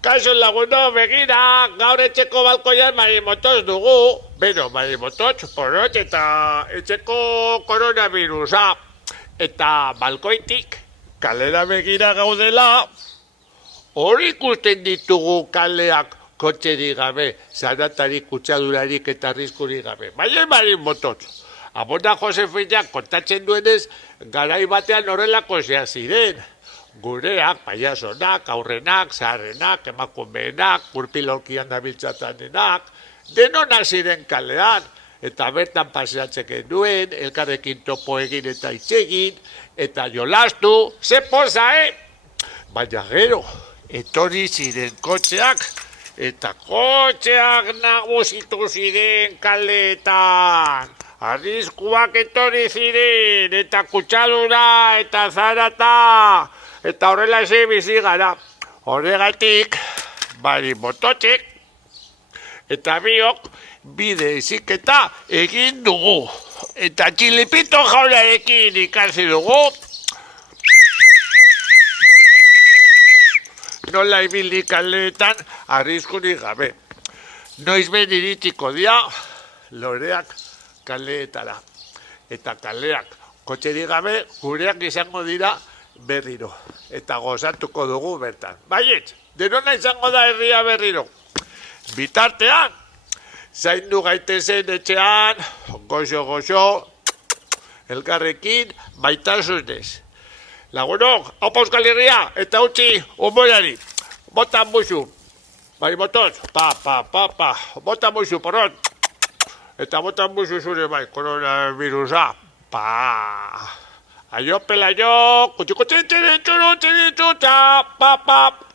Kaixo laguno, begira, gaur etxeko balkoian marimotos dugu. Beno, marimotos, porrot eta etxeko koronavirusa. Eta balkoitik, kalera begira gaudela, hori ikusten ditugu kaleak kotxerik gabe, zaratarik, kutsadurarik eta arriskurik gabe. Baina marimotos, Amona Josefinak kontatzen duenez, garai batean horrelako zeak ziren. Gureak, paiasonak, aurrenak, zaharrenak, emakumeenak, kurpilolkian dabiltzatanenak, denonak ziren kalean, eta bertan paseatzen genuen, elkarrekin topo egin eta itzegin, eta jolastu, ze poza, Baina gero, etorri ziren kotxeak, eta kotxeak nagusitu ziren kaleetan. Arriskuak etorri ziren, eta kutsadura, eta zarata, eta horrela ze bizi gara. Horregatik, marimototxek, eta biok bide iziketa egin dugu. Eta txilipito jaunarekin ikasi dugu. Nola ibili kaleetan arriskurik gabe. Noizben iritsiko dira, loreak kaleetara. Eta kaleak kotxerik gabe gureak izango dira berriro. Eta gozatuko dugu bertan. Baiet, denona izango da herria berriro. Bitartean, zaindu gaitezen etxean, goxo, elkarrekin baitasunez. Lagunok, haupa Euskal Herria, eta utzi humorari. Botan musu. Marimotos, pa. Botan musu, porrot. Eta botan musu zure bai, koronavirusa. Pa. Aio, pelaio, kutsi, pa.